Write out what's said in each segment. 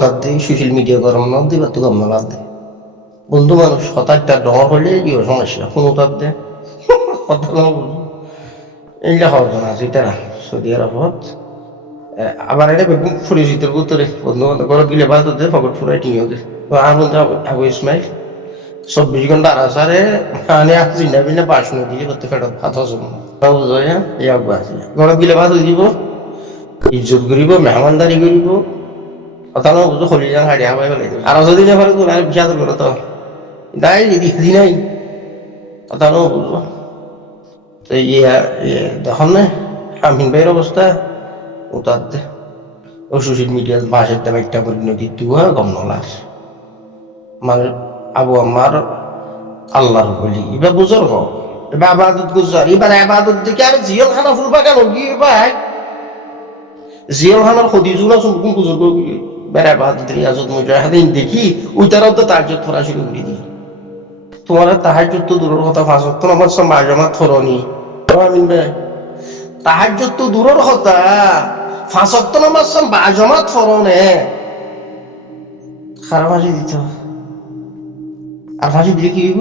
তার দিয়ে social media গরম না দিবা তো গম না দে বন্ধু মানুষ হঠাৎ ডর হলে কি সমস্যা কোনো তার দে কথা না বুঝো এইটা হওয়ার না সেটা সৌদি আরবত আবার এটা বেগুন ফুরে শীতের ভিতরে বন্ধু বান্ধব ঘর গিলে বাদ দে ফকট ফুরাই টিঙে দে আর বন্ধু আবু ইসমাইল 24 ঘন্টা আসারে মানে চিন্তা বিনা পাশ নদী করতে ফেরত হাত হজম বুঝো হ্যাঁ এই আব্বা আছে ঘর গিলে বাদ দিব ইজ্জত করিব মেহমানদারি করিব কথা না বুঝো খলি যান হাড়ি হাবাই ফেলাই আর যদি না পারে তো আর বিশাদ করো তো নাই দিদি নাই কথা না বুঝো তো দেখুন না আমিন ভাইয়ের অবস্থা ও তার ও সোশ্যাল মিডিয়ার বাসের দাম একটা পরিণতি তুয়া গম নলার আমার আবু আমার আল্লাহর বলি এবার বুঝর গো এবার আবাদত গুজর এবার আবাদত দেখে আর জিয়ল খানা ফুলবা কেন গিয়ে ভাই জিয়ল খানার ক্ষতি জুলা কোন বুজুর্গ এবার আবাদত রিয়াজত মুজাহিদিন দেখি ওইটারও তো তাহাজ্জুদ পড়া শুরু করে দিই তোমার তাহাজ্জুদ তো দূরের কথা 5 ওয়াক্ত নামাজ জামাত পড়নি আমিন ভাই তাহাজ্জুদ তো দূরের কথা 5 ওয়াক্ত নামাজ জামাত পড়নে খারাপ হাসি দিত আর হাসি দিলে কি হইব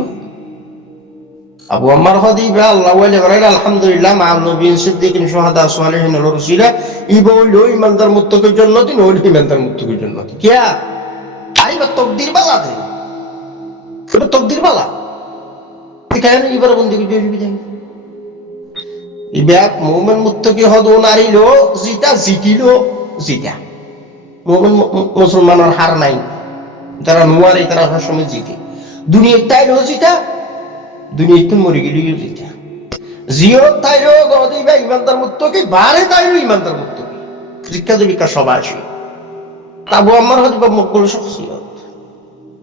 আবু আম্মার হদিবা আল্লাহ ওয়ালি বলেন আলহামদুলিল্লাহ মা নবীন সিদ্দিকিন শুহাদা সালিহিন ওয়া রাসূলা ইবো হইলো ইমানদার মুত্তাকির জান্নাতি নইলো ইমানদার মুত্তাকির জান্নাতি কিয়া আইবা তাকদীর বালা দে এটা তাকদীর বালা কেন এবার বন্ধু কি দিবি দেন ইবাক মুমিন মুত্তাকি হদো নারিলো জিতা জিতিলো জিতা মুমিন মুসলমানের হার নাই তারা নোয়ারে তারা সবসময় জিতে দুনিয়ার তাইলো জিতা দুনিয়া একটু মরে গেলি জিতা জিও তাইলো গদি বা ইমানদার মুত্তাকি বারে তাইলো ইমানদার মুত্তাকি শিক্ষা জীবিকা সবাই আসে তাবু আমার হয়তো বা মকবুল শখসিয়ত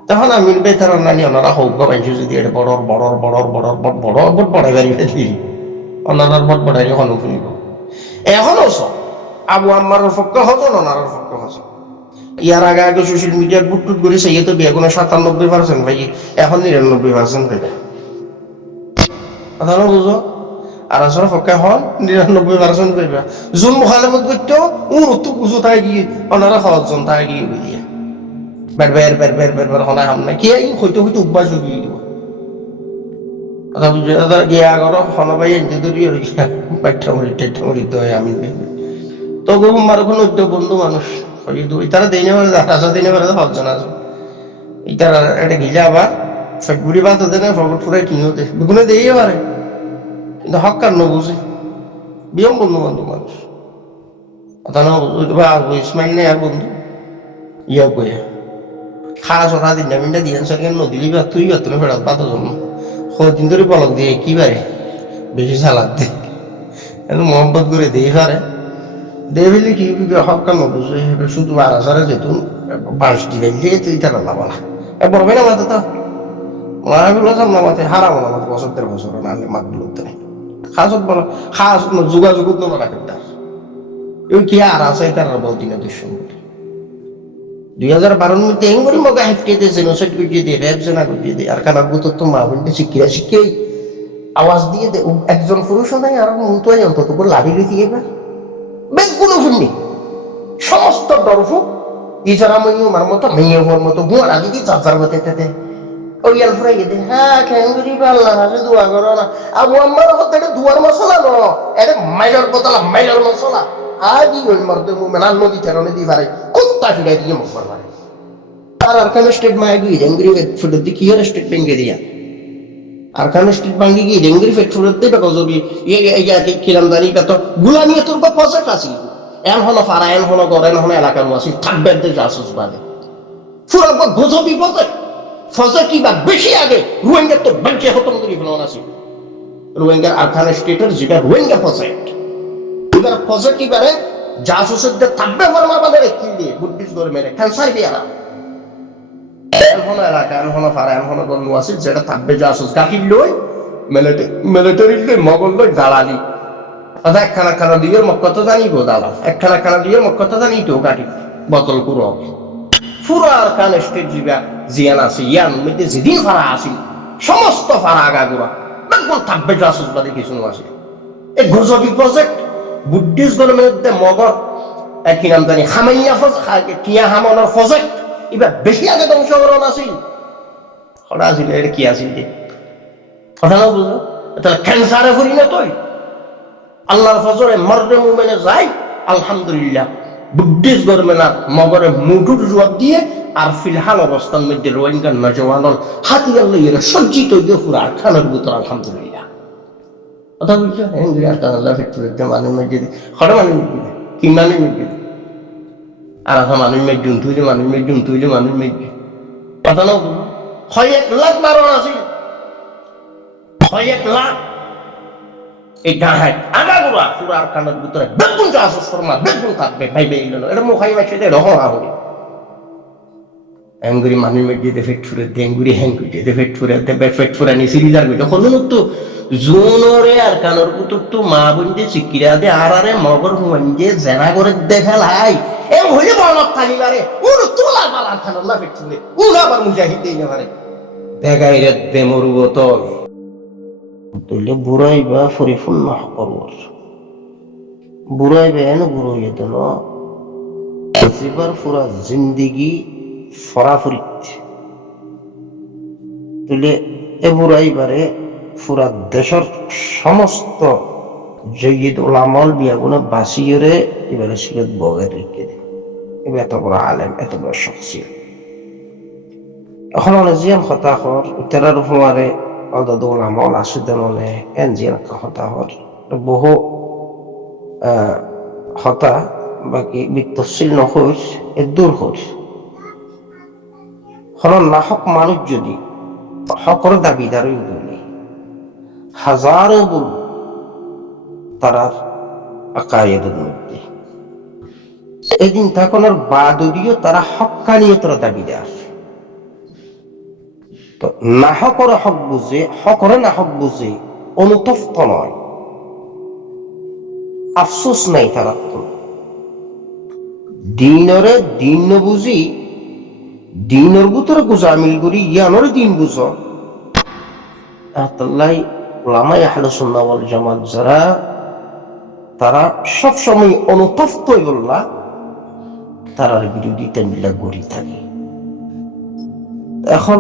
তখন আমি বেতার নানি ওনারা হোক বা বাইশে যদি এটা বড় বাড়ি দিই ওনার বড় বাড়াই এখনো শুনিব এখনো সব আবু আম্মার পক্ষে হজন ওনার পক্ষে হজন ইয়ার আগে সোশ্যাল মিডিয়ার বুটটুট করে সেই তো বিয়ে কোনো 97% ভাই এখন 99% ভাই কথা বুঝো আর আসলে পক্ষে হন 99% পাইবা যোন মুখালেমত করতো তো বুঝো তাই গিয়ে ওনারা হজন তাই গিয়ে বুঝিয়া বের হনা হাম নাই কি হয়তো অভ্যাস হয়ে দিব কথা বুঝে দাদা গিয়া করো হনা ভাই এনতে ধরি বাইটা মরি তো আমি তো গো মার কোনো বন্ধু মানুষ তারা দেই না আসা দিনে পারে হজন আছে ইতারা এটা গিলে আবার ফেব্রুয়ারি বাদ হতে না ফগট ফুরাই কিনতে বেগুনে দিয়ে পারে কিন্তু হক কার বুঝে বিয়ম বন্ধু মানুষ কথা না বুঝবে ইসমাইল নেই আর বন্ধু ইয়া কইয়া খাস ওরা দিন মিনটা দিয়ে সরকার নদী বা তুই বা তুমি ফেরত পাতো জন্য কদিন ধরে পলক দিয়ে কি পারে বেশি সালাদ দে মোহাম্মত করে দিয়ে পারে দেবিলে কি হক কাম বুঝে শুধু আরাসারে যেত বাঁশ দিলে দিয়ে তুই তারা লাভালা বড় ভাই না মাথা তো মনে সামনে মাথে হারাম না মাথা বছর 1.5 বছর না মাত বলতে খাসত বলো খাস যোগাযোগ না রাখে তার এই কি আর আছে তার বলতি না দুঃসংগঠন 2012 মধ্যে এঙ্গরি মগা হেফকে দিয়েছে নসট করে দিয়ে রেপস না করে দিয়ে আর কানা গুতো তো মা বলতে শিখিয়ে আওয়াজ দিয়ে দে একজন পুরুষ নাই আর মতো অন্তত করে লাভি দিয়ে এবার বেশ কোনো শুননি সমস্ত দর্শক ইজারা মইও মার মতো মেয়ে হওয়ার মতো গুয়ার আগে কি চাচার মতে তেতে ওই আলফ্রাই গেতে হ্যাঁ খেঙ্গুরি পাল্লা হাসে দোয়া করো না আবু আম্মার হতে দুয়ার মশলা ন এটা মাইলার বোতলা মাইলার মশলা আজই ওই মর্দে মেলার নদী ঠেরনে দিয়ে পারে কুত্তা ফিরাই দিয়ে মুখ পারে আর কানে স্টেট মায় গিয়ে রেঙ্গুরি ফুটে দিয়ে কি আর স্টেট ব্যাংকে দিয়া আর কানে স্টেট ব্যাংকে গিয়ে রেঙ্গুরি ফুটে দিয়ে বেকা জবি কিরামদারি কত গুলামি তোর বা প্রজেক্ট আছে এন হলো ফারা এন হলো গড় এন হলো এলাকার মাসি থাকবে জাসুস বাদে পুরো গজবি ফজর কি বা বেশি আগে রোহিঙ্গা তো বাঞ্চে খতম করে ফেলানো আছে রোহিঙ্গার আফগান স্টেটের যেটা রোহিঙ্গা প্রজেক্ট এবার প্রজেক্ট কি পারে জাসুসদের থাকবে ফরমা বাদে কি দিয়ে বুদ্ধিস করে মেরে ক্যান্সার দিয়ে আর এখন এলাকা এখন ফারা এখন গন্নু আছে যেটা থাকবে জাসুস গাকি লই মিলিটারি লই মগল লই দালালি আদা একখানা দিয়ে মক্কত জানি গো দালা একখানা দিয়ে মক্কত জানি তো গাটি বোতল পুরো পুরো আর কান স্টেট জিয়ান আছে ইয়ান মধ্যে যেদিন ফারা আসি সমস্ত ফারা আগাগুড়া একদম থাকবে জাসুস বাদে কিছু আছে এই গজবি প্রজেক্ট বুদ্ধিস্ট গভর্নমেন্টের মগর কি নাম জানি খামাইয়া টিয়া হামানোর প্রজেক্ট এবার বেশি আগে অংশগ্রহণ আছিল কথা আছিল এটা কি আছিল যে কথা না বুঝলো তাহলে ক্যান্সারে করি না তুই আল্লাহর ফজরে মর্দে মুমেনে যাই আলহামদুলিল্লাহ বুদ্ধিস গরমে না মগরে মুঠুর জবাব দিয়ে আর ফিলহাল অবস্থান মধ্যে রোহিঙ্গা নজওয়ানল হাতিয়ার লইয়ের সজ্জিত হয়ে পুরো আটখানোর ভিতর আলহামদুলিল্লাহ কথা বলছো হ্যাঁ আটখান আল্লাহ ফেক্টরিতে মানুষ মসজিদ খড়ে মানুষ মসজিদ কি মানুষ মসজিদ আর এখন মানুষ মেজুন তুইলে মানুষ মেজুন তুইলে মানুষ মেজুন কথা না বলবো 1 লাখ মারণ আছিল 1 লাখ এই ডাহাই আগাগোড়া পুরো আটখানোর ভিতরে বেগুন চাষ শর্মা বেগুন থাকবে ভাই ভাই এটা মুখাই মাসে রহ আহরি হ্যাঙ্গুরি মানুষ মসজিদে ফেক্টরে দেঙ্গুরি হ্যাঙ্গুরিতে ফেক্টরে নি সিরিজার গইতে হলো তো জোনরে আর কানোর পুতুর তো মা বন্ধে চিকিরা দে আরে মগর হুঁজে জেনা করে দেখালাই এ হইলে বড় তালিমারে উন তোলা বালা খানাল্লা ফেক্টরে উন আবার মুজাহিদ দেই না পারে দেখাইরে দে মরুব তো তুলে বুড়াই বা ফরিফুল না করবর বুড়াই বেন বুড়ো হইয়ে দিল জীবন পুরা জিন্দিগি ফরাফরিত তুলে এ বুড়াই বারে পুরা দেশের সমস্ত জয়ীদ ওলামল বিয়াগুলো বাসিয়ে এবারে সিলেট বগের রেখে দেয় এবার এত বড় আলেম এত বড় শখসিয়ত এখন জিয়ান হতাহর উত্তরার উপমারে অদাদ ওলামল আসুদেন এন জিয়ান হতাহর বহু হতা বাকি বিত্তশীল নহর এ দূর হর হল নাহক মানুষ যদি হকর দাবিদারই বলি হাজারো বল তারার আকায়েদের মধ্যে এদিন তখনের বাদুরিও তারা হক্কানিয়তের দাবিদার তো নাহকর হক বুঝে হকরে নাহক বুঝে অনুতপ্ত নয় আফসোস নাই তারা তো দিনরে দিন বুঝি দিনের ভিতরে গুজামিল করি ইয়ানোর দিন বুঝ আল্লাহ উলামায়ে আহলে সুন্নাহ ওয়াল জামাত যারা তারা সব সময় অনুতপ্ত হইল্লা তারার বিরোধিতা নিলা গড়ি থাকে এখন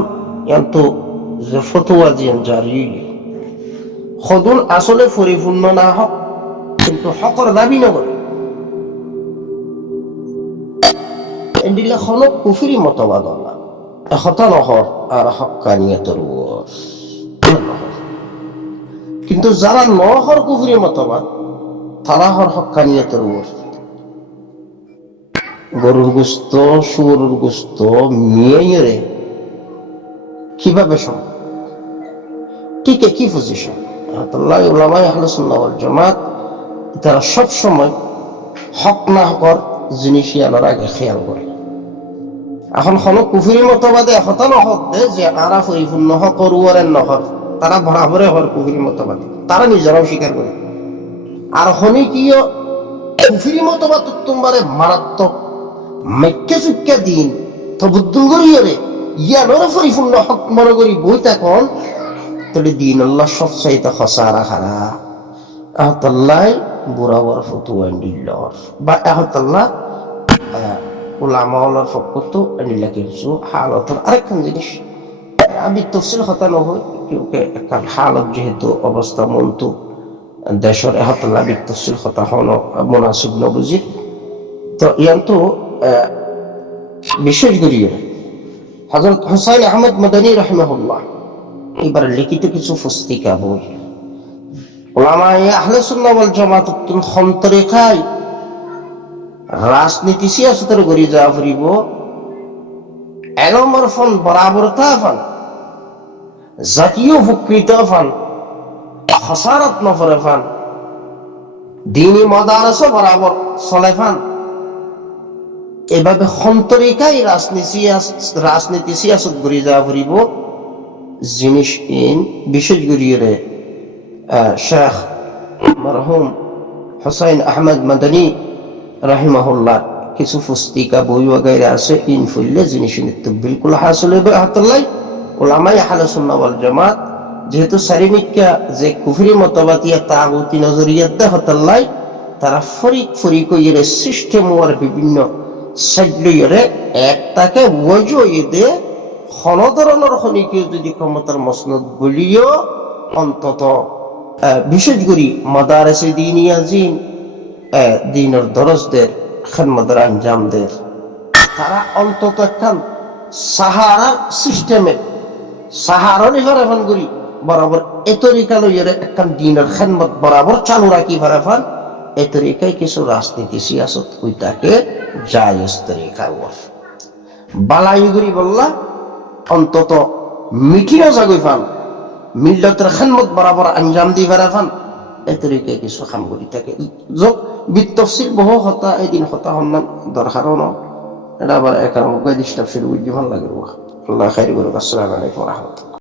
তো যে ফতোয়া জিয়ান জারি সদুন আসলে পরিপূর্ণ না হোক কিন্তু হকর দাবি নকরে এন্ডিলে হলো কুফরি মতবাদ না হতা নহর আর হক্কানিয়তের কিন্তু যারা নহর কুফরি মতবাদ তারা হর হক্কানিয়তের গরুর গোস্ত শুয়োরের গোস্ত মেয়েরে কিভাবে সম্ভব ঠিক কি পজিশন আল্লাহ উলামায়ে আহলে সুন্নাহ ওয়াল জামাত তারা সব সময় হক না হকর জিনিসই আনার আগে খেয়াল করে এখন হলো কুফরি মতবাদে হতা নহক দে যে আরা পরিপূর্ণ হকর ওয়ারের নহর তারা বরাবরে হর কুফরি মতবাদ তারা নিজেরাও স্বীকার করে আর হনি কিও কুফরি মতবাদ তোমারে মারাত্মক মেক্কে চুক্কা দিন তো বুদ্ধুল করিয়ে ইয়ানোর পরিপূর্ণ হক মনে করি বই তখন তাহলে দিন আল্লাহ সব চাইতে খসারা খারা আহতাল্লাহ বুড়াবার ফতুয়া নিল্লর বা আহতাল্লাহ উলামাওয়ালার পক্ষ নিলা কিছু হালতর আরেকখান জিনিস আমি তফসিল হতা নহয় কেউকে একটা হালত যেহেতু অবস্থা মনটো দেশের আহতাল্লাহ বিতফসিল হতা হন মুনাসিব নবুজি তো ইয়ান্তু বিশেষ করিয়ে হযরত হুসাইন আহমদ মাদানী রাহিমাহুল্লাহ এবার লিখিত কিছু পুস্তিকা বই উলামায়ে আহলে সুন্নাহ ওয়াল জামাত খন্তরেখায় রাজনীতি সিয়াসতের গড়ি যা ফুরিব এলমর ফন বরাবরতা ফান জাতীয় উপকৃত ফান খসারত নফরে ফান দিনী মাদারস বরাবর চলে ফান এভাবে খন্তরিকাই রাজনীতি সিয়াসত গড়ি যা ফুরিব জিনিস ইন বিশেষ করিয়ে শেখ মরহুম হুসাইন আহমদ মাদানী রাহিমাহুল্লাহ কিছু পুস্তিকা বই वगैरह আছে ইন ফুললে জিনিস নিতে বিলকুল হাসিল হবে আহতাল্লাহ উলামায়ে আহলে সুন্নাহ ওয়াল জামাত যেহেতু সারিমিকা যে কুফরি মতবাদিয়া তাগুতি নজরিয়াত দে আহতাল্লাহ তারা ফরিক ফরিক হইয়ে সিস্টেম ওর বিভিন্ন সাইডে একটাকে ওজয়ে দে কোন ধরনের খনিকে যদি ক্ষমতার মসনদ বলিও অন্তত বিশেষ করে মাদারেসে দিনিয়া জিন দিনের দরজদের খেদমতের আঞ্জামদের তারা অন্তত একখান সাহারার সিস্টেমে সাহারনি ফেরাফান করি বরাবর এ তরিকা লইয়ের একখান দিনের খেদমত বরাবর চালু রাখি ফেরাফান এ তরিকায় কিছু রাজনীতি সিয়াসত ওইটাকে জায়েজ তরিকা ওর বালাইগুড়ি বললা অন্তত মিটিও জাগুই ফান মিল্লতের খেদমত বরাবর আঞ্জাম দি ফেরাফান এ তরিকায় কিছু খাম করি থাকে যোগ বিতফসিল বহু হতা এদিন হতা হন্নান দরকারও ন এটা আবার একার মুখ ডিস্টার্ব শুরু বুঝি ভালো লাগে আল্লাহ খাইর করুক। আসসালামু আলাইকুম ওয়া রাহমাতুল্লাহ।